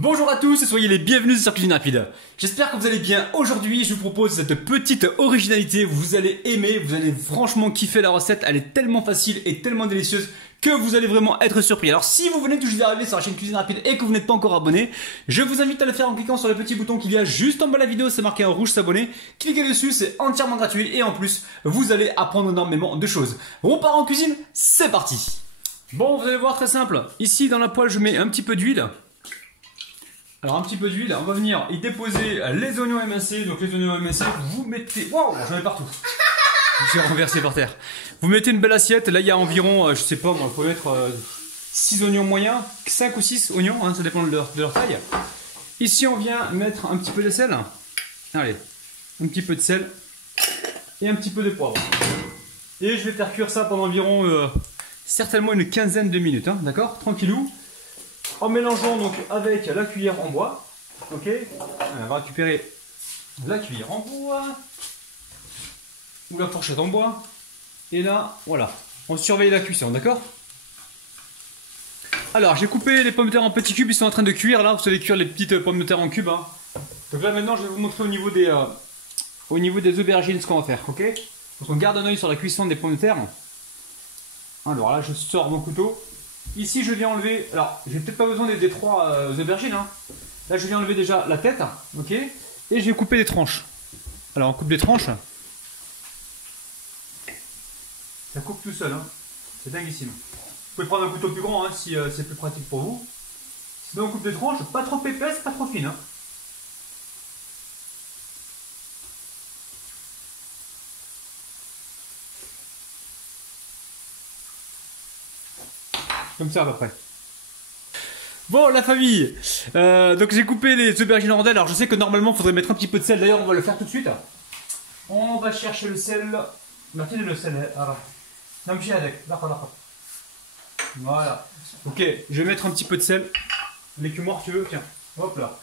Bonjour à tous et soyez les bienvenus sur Cuisine Rapide. J'espère que vous allez bien. Aujourd'hui, je vous propose cette petite originalité. Vous allez aimer, vous allez franchement kiffer la recette. Elle est tellement facile et tellement délicieuse que vous allez vraiment être surpris. Alors si vous venez tout juste d'arriver sur la chaîne Cuisine Rapide et que vous n'êtes pas encore abonné, je vous invite à le faire en cliquant sur le petit bouton qu'il y a juste en bas de la vidéo. C'est marqué en rouge s'abonner. Cliquez dessus, c'est entièrement gratuit et en plus, vous allez apprendre énormément de choses. On part en cuisine, c'est parti. Bon, vous allez voir, très simple. Ici dans la poêle, je mets un petit peu d'huile. Alors un petit peu d'huile, on va venir y déposer les oignons émincés. Donc les oignons émincés, vous mettez... Waouh, j'en ai partout. J'ai renversé par terre. Vous mettez une belle assiette, là il y a environ, je sais pas moi, il faut mettre 6 oignons moyens, 5 ou 6 oignons, hein, ça dépend de leur taille. Ici on vient mettre un petit peu de sel. Allez, un petit peu de sel et un petit peu de poivre. Et je vais faire cuire ça pendant environ, certainement une quinzaine de minutes, hein, d'accord? Tranquillou. En mélangeant donc avec la cuillère en bois, ok, on va récupérer la cuillère en bois, ou la fourchette en bois, et là, voilà, on surveille la cuisson, d'accord? Alors, j'ai coupé les pommes de terre en petits cubes, ils sont en train de cuire, là, vous savez cuire les petites pommes de terre en cubes, hein. Donc là, maintenant, je vais vous montrer au niveau des aubergines ce qu'on va faire, ok? Donc on garde un œil sur la cuisson des pommes de terre. Alors là, je sors mon couteau. Ici, je viens enlever, alors, j'ai peut-être pas besoin des trois aubergines, hein. Là, je viens enlever déjà la tête, ok, et je vais couper des tranches. Alors, on coupe des tranches. Ça coupe tout seul, hein. C'est dinguissime. Vous pouvez prendre un couteau plus grand, hein, si c'est plus pratique pour vous. Sinon, on coupe des tranches, pas trop épaisses, pas trop fines, hein. Comme ça à peu près. Bon la famille, donc j'ai coupé les aubergines en rondelles. Alors je sais que normalement il faudrait mettre un petit peu de sel. D'ailleurs on va le faire tout de suite. On va chercher le sel. Mettez le sel. Voilà. Ok, je vais mettre un petit peu de sel. L'écumoire tu veux, tiens. Hop là.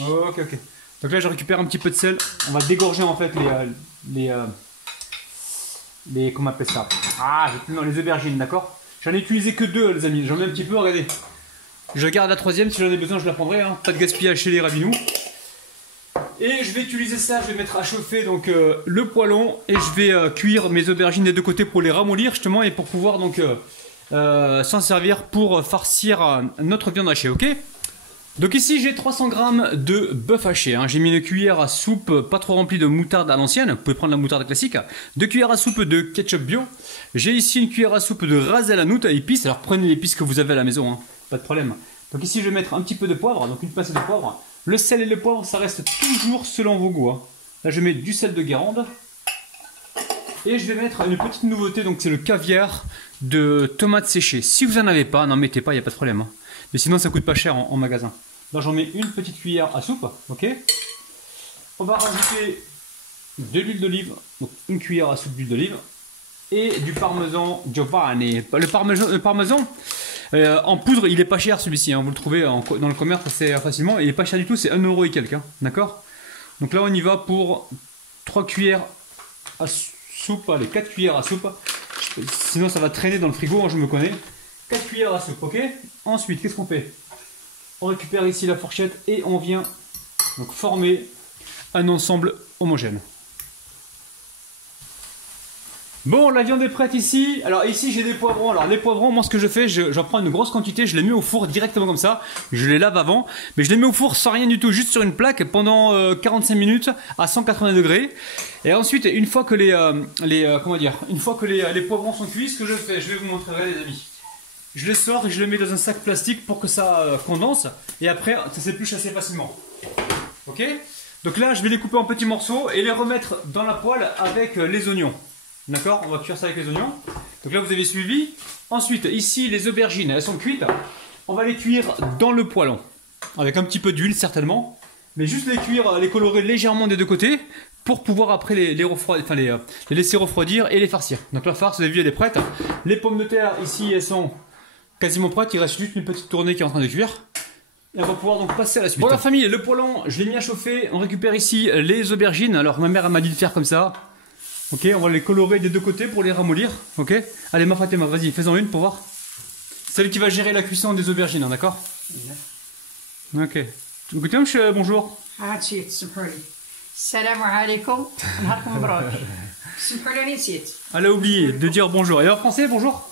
Ok. Donc là je récupère un petit peu de sel. On va dégorger en fait les comment on appelle ça? Ah, j'ai plus dans les aubergines, d'accord? J'en ai utilisé que deux les amis. J'en ai un petit peu, regardez. Je garde la troisième, si j'en ai besoin je la prendrai, hein. Pas de gaspillage chez les rabinous. Et je vais utiliser ça, je vais mettre à chauffer donc le poêlon et je vais cuire mes aubergines des deux côtés pour les ramollir justement et pour pouvoir donc s'en servir pour farcir notre viande hachée, ok? Donc ici j'ai 300 g de bœuf haché, hein. J'ai mis une cuillère à soupe pas trop remplie de moutarde à l'ancienne, vous pouvez prendre la moutarde classique, 2 cuillères à soupe de ketchup bio, j'ai ici une cuillère à soupe de ras el hanout à épices, alors prenez l'épice que vous avez à la maison, hein. Pas de problème. Donc ici je vais mettre un petit peu de poivre, donc une pincée de poivre, le sel et le poivre ça reste toujours selon vos goûts, hein. Là je mets du sel de Guérande, et je vais mettre une petite nouveauté, donc c'est le caviar de tomates séchées, si vous en avez pas, n'en mettez pas, il n'y a pas de problème, hein. Mais sinon ça coûte pas cher en magasin. Là j'en mets une petite cuillère à soupe, ok. On va rajouter de l'huile d'olive, donc une cuillère à soupe d'huile d'olive, et du parmesan Giovanni. Le parmesan en poudre, il est pas cher celui-ci, hein. Vous le trouvez dans le commerce assez facilement, et il est pas cher du tout, c'est 1 € et quelques, hein. D'accord. Donc là on y va pour 3 cuillères à soupe, allez 4 cuillères à soupe, sinon ça va traîner dans le frigo, hein, je me connais. 4 cuillères à soupe, ok. Ensuite, qu'est-ce qu'on fait? On récupère ici la fourchette et on vient donc former un ensemble homogène. Bon, la viande est prête ici. Alors ici j'ai des poivrons. Alors les poivrons, moi ce que je fais, j'en prends une grosse quantité, je les mets au four directement comme ça. Je les lave avant, mais je les mets au four sans rien du tout, juste sur une plaque pendant 45 minutes à 180 degrés. Et ensuite, une fois que les poivrons sont cuits, ce que je fais, je vais vous montrer les amis. Je les sors et je les mets dans un sac plastique pour que ça condense. Et après, ça s'épluche assez facilement. Ok? Donc là, je vais les couper en petits morceaux et les remettre dans la poêle avec les oignons. D'accord? On va cuire ça avec les oignons. Donc là, vous avez suivi. Ensuite, ici, les aubergines, elles sont cuites. On va les cuire dans le poêlon. Avec un petit peu d'huile, certainement. Mais juste les cuire, les colorer légèrement des deux côtés pour pouvoir après les laisser refroidir et les farcir. Donc la farce, vous avez vu, elle est prête. Les pommes de terre, ici, elles sont quasiment prête, il reste juste une petite tournée qui est en train de cuire. Et on va pouvoir donc passer à la suite. Bon la famille, le poêlon, je l'ai mis à chauffer. On récupère ici les aubergines. Alors ma mère elle m'a dit de faire comme ça. Ok, on va les colorer des deux côtés pour les ramollir. Ok. Allez ma Fatima, vas-y, fais-en une pour voir. Celle qui va gérer la cuisson des aubergines, hein, d'accord? Ok. Écoutez, bonjour. نسيت سمحوا لي. السلام عليكم نهاركم مبروك. سمحوا لي نسيت. Elle a oublié de dire bonjour. Et en français, bonjour?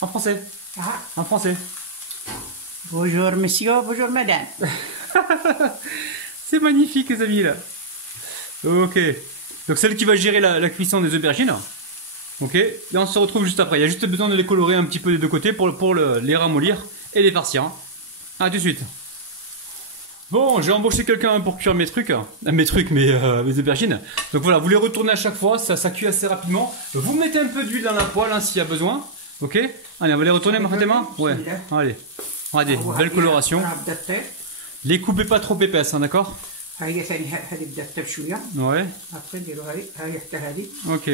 En français. En français. Bonjour monsieur, bonjour madame. C'est magnifique les amis là. Ok. Donc celle qui va gérer la cuisson des aubergines. Ok. Et on se retrouve juste après. Il y a juste besoin de les colorer un petit peu des deux côtés pour les ramollir et les farcir. Hein. À tout de suite. Bon, j'ai embauché quelqu'un pour cuire mes aubergines. Donc voilà, vous les retournez à chaque fois, ça cuit assez rapidement. Vous mettez un peu d'huile dans la poêle hein, s'il y a besoin. Ok. Allez, on va les retourner, Fatima. Ouais. Allez. Regardez, belle coloration. Les coupez pas trop épaisses, hein, d'accord? Ouais. Ok.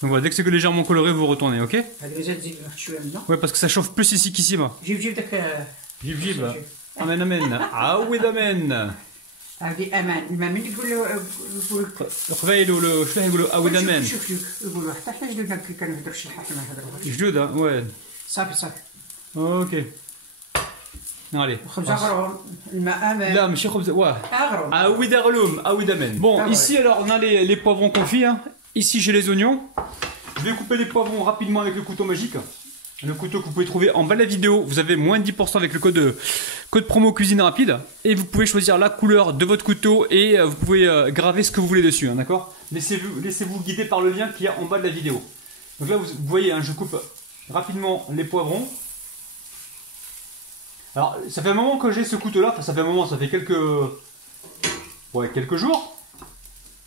Donc voilà, dès que c'est légèrement coloré, vous retournez, ok? Ouais, parce que ça chauffe plus ici qu'ici, moi. Jib. Amen, amen. Ah oui, amen. هذه امان المهم يقولوا خفايلو لو شنو يقولوا عاود امان شوف يقولوا حتى حنا جدودنا كي كنهضروا شي حاجه ما نهضروش جدود واه صافي اوكي allez خبز غروم الماء امان لا ماشي خبز واه عاود غلوم عاود امان bon ici alors on a les poivrons confits hein. Ici j'ai les oignons. Je vais couper les poivrons rapidement avec le couteau magique. Le couteau que vous pouvez trouver en bas de la vidéo, vous avez moins de 10% avec le code promo cuisine rapide. Et vous pouvez choisir la couleur de votre couteau et vous pouvez graver ce que vous voulez dessus, hein, d'accord? Laissez-vous guider par le lien qu'il y a en bas de la vidéo. Donc là, vous voyez, hein, je coupe rapidement les poivrons. Alors, ça fait un moment que j'ai ce couteau-là, enfin ça fait un moment, ça fait quelques jours.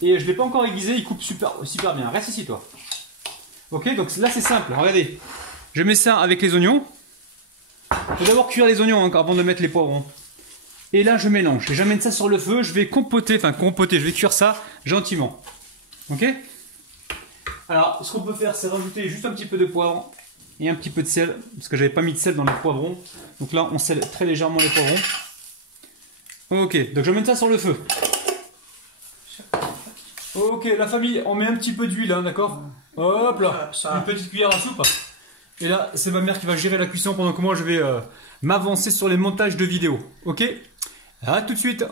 Et je ne l'ai pas encore aiguisé, il coupe super bien. Reste ici, toi. Ok, donc là c'est simple, regardez. Je mets ça avec les oignons. Il faut d'abord cuire les oignons hein, avant de mettre les poivrons. Et là, je mélange. Et j'amène ça sur le feu. Je vais compoter, je vais cuire ça gentiment. Ok? Alors, ce qu'on peut faire, c'est rajouter juste un petit peu de poivre et un petit peu de sel. Parce que j'avais pas mis de sel dans les poivrons. Donc là, on sèle très légèrement les poivrons. Ok, donc j'amène ça sur le feu. Ok, la famille, on met un petit peu d'huile, hein, d'accord? Hop là, une petite cuillère à soupe. Et là, c'est ma mère qui va gérer la cuisson pendant que moi je vais m'avancer sur les montages de vidéos. Ok? À tout de suite.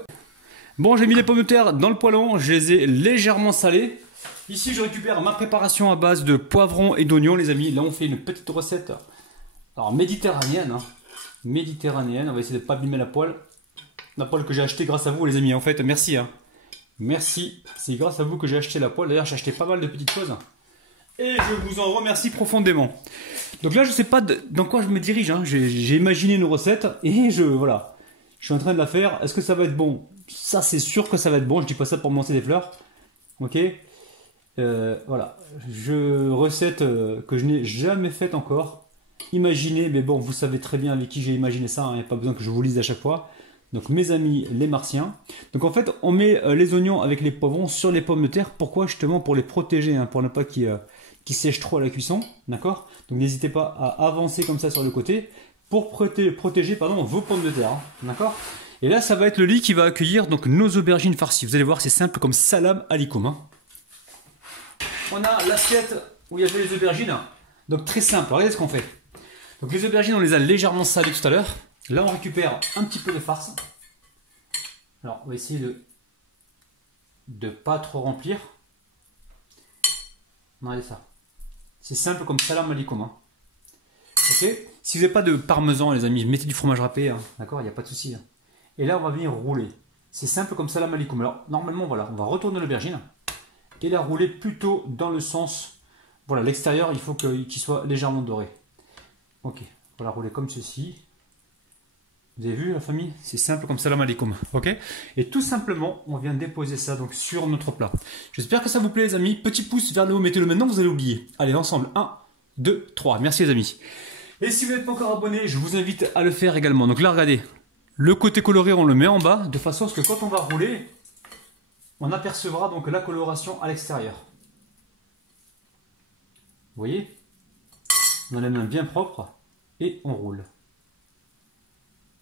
Bon, j'ai mis les pommes de terre dans le poêlon, je les ai légèrement salées. Ici, je récupère ma préparation à base de poivrons et d'oignons, les amis. Là, on fait une petite recette alors méditerranéenne. Hein. Méditerranéenne, on va essayer de ne pas abîmer la poêle. La poêle que j'ai achetée grâce à vous, les amis. En fait, merci. Hein. Merci, c'est grâce à vous que j'ai acheté la poêle. D'ailleurs, j'ai acheté pas mal de petites choses. Et je vous en remercie profondément. Donc là, je sais pas dans quoi je me dirige. Hein. J'ai imaginé une recette et voilà. Je suis en train de la faire. Est-ce que ça va être bon? Ça, c'est sûr que ça va être bon. Je dis pas ça pour me lancer des fleurs. Ok. Voilà. Recette que je n'ai jamais faite encore. Imaginez, mais bon, vous savez très bien avec qui j'ai imaginé ça. Il n'y a pas besoin que je vous lise à chaque fois. Donc mes amis les martiens. Donc en fait on met les oignons avec les poivrons sur les pommes de terre. Pourquoi? Justement pour les protéger, hein, pour ne pas qu'ils sèchent trop à la cuisson. D'accord? Donc n'hésitez pas à avancer comme ça sur le côté pour protéger vos pommes de terre. Hein, d'accord? Et là ça va être le lit qui va accueillir donc nos aubergines farcies. Vous allez voir c'est simple comme salam alikoum. Hein. On a l'assiette où il y avait les aubergines. Donc très simple, regardez ce qu'on fait. Donc les aubergines on les a légèrement salées tout à l'heure. Là, on récupère un petit peu de farce. Alors, on va essayer de pas trop remplir. Regardez ça. C'est simple comme salam alikoum. Hein. Ok. Si vous n'avez pas de parmesan, les amis, mettez du fromage râpé. Hein. D'accord, il n'y a pas de souci. Hein. Et là, on va venir rouler. C'est simple comme salam alikoum. Alors, normalement, voilà, on va retourner l'aubergine et la rouler plutôt dans le sens. Voilà, l'extérieur, il faut qu'il soit légèrement doré. Ok, on va la rouler comme ceci. Vous avez vu la famille? C'est simple comme salam alikoum. Ok? Et tout simplement, on vient déposer ça donc sur notre plat. J'espère que ça vous plaît les amis. Petit pouce vers le haut, mettez-le maintenant, vous allez oublier. Allez, ensemble. 1, 2, 3. Merci les amis. Et si vous n'êtes pas encore abonné, je vous invite à le faire également. Donc là, regardez. Le côté coloré, on le met en bas, de façon à ce que quand on va rouler, on apercevra donc la coloration à l'extérieur. Vous voyez? On a les mains bien propres et on roule.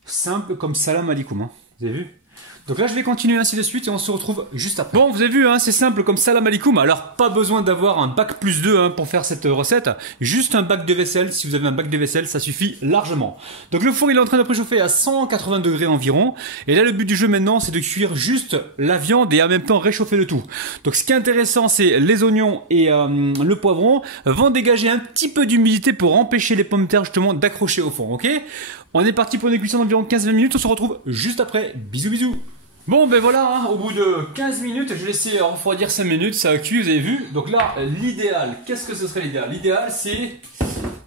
Simple comme salam alikoum, hein. Vous avez vu? Donc là, je vais continuer ainsi de suite et on se retrouve juste après. Bon, vous avez vu, hein, c'est simple comme salam alaikum. Alors, pas besoin d'avoir un bac plus 2 hein, pour faire cette recette. Juste un bac de vaisselle. Si vous avez un bac de vaisselle, ça suffit largement. Donc le four, il est en train de préchauffer à 180 degrés environ. Et là, le but du jeu maintenant, c'est de cuire juste la viande et en même temps réchauffer le tout. Donc ce qui est intéressant, c'est les oignons et le poivron vont dégager un petit peu d'humidité pour empêcher les pommes de terre justement d'accrocher au fond, ok? On est parti pour une cuisson d'environ 15-20 minutes, on se retrouve juste après. Bisous bisous. Bon ben voilà, hein, au bout de 15 minutes, j'ai laissé refroidir 5 minutes, ça a cuit, vous avez vu. Donc là, l'idéal, qu'est-ce que ce serait l'idéal? L'idéal, c'est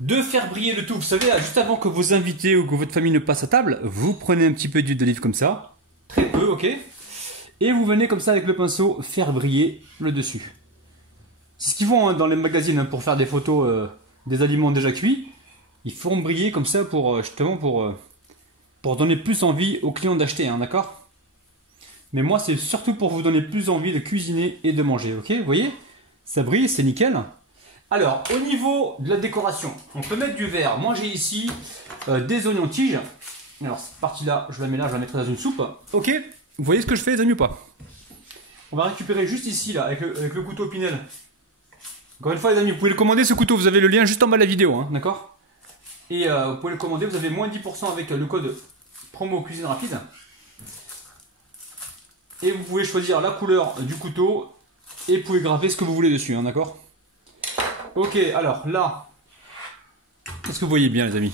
de faire briller le tout. Vous savez, juste avant que vos invités ou que votre famille ne passe à table, vous prenez un petit peu d'huile d'olive comme ça, très peu, ok? Et vous venez comme ça avec le pinceau faire briller le dessus. C'est ce qu'ils font hein, dans les magazines hein, pour faire des photos des aliments déjà cuits. Ils font briller comme ça pour justement pour donner plus envie aux clients d'acheter, hein, d'accord? Mais moi, c'est surtout pour vous donner plus envie de cuisiner et de manger, ok? Vous voyez? Ça brille, c'est nickel. Alors, au niveau de la décoration, on peut mettre du vert. Moi, j'ai ici des oignons tiges. Alors, cette partie-là, je la mets là, je la mettrai dans une soupe. Ok? Vous voyez ce que je fais, les amis, ou pas? On va récupérer juste ici, là, avec le couteau Pinel. Encore une fois, les amis, vous pouvez le commander, ce couteau. Vous avez le lien juste en bas de la vidéo, hein, d'accord? Et vous pouvez le commander, vous avez moins 10% avec le code promo cuisine rapide. Et vous pouvez choisir la couleur du couteau et vous pouvez graver ce que vous voulez dessus, hein, d'accord? Ok, alors là, est-ce que vous voyez bien les amis?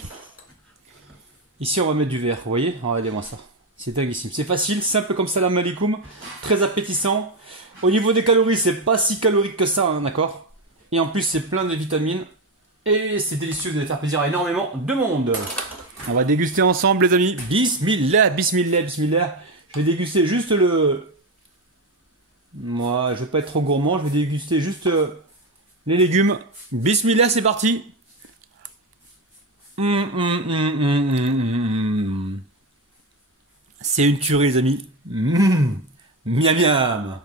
Ici on va mettre du vert, vous voyez? Regardez-moi ça, c'est dinguissime. C'est facile, simple comme salam alaikum, très appétissant. Au niveau des calories, c'est pas si calorique que ça, hein, d'accord? Et en plus c'est plein de vitamines et c'est délicieux, vous allez faire plaisir à énormément de monde. On va déguster ensemble les amis. Bismillah, bismillah, bismillah. Je vais déguster juste le... Moi, je vais pas être trop gourmand, je vais déguster juste les légumes. Bismillah, c'est parti. C'est une tuerie les amis. Miam miam.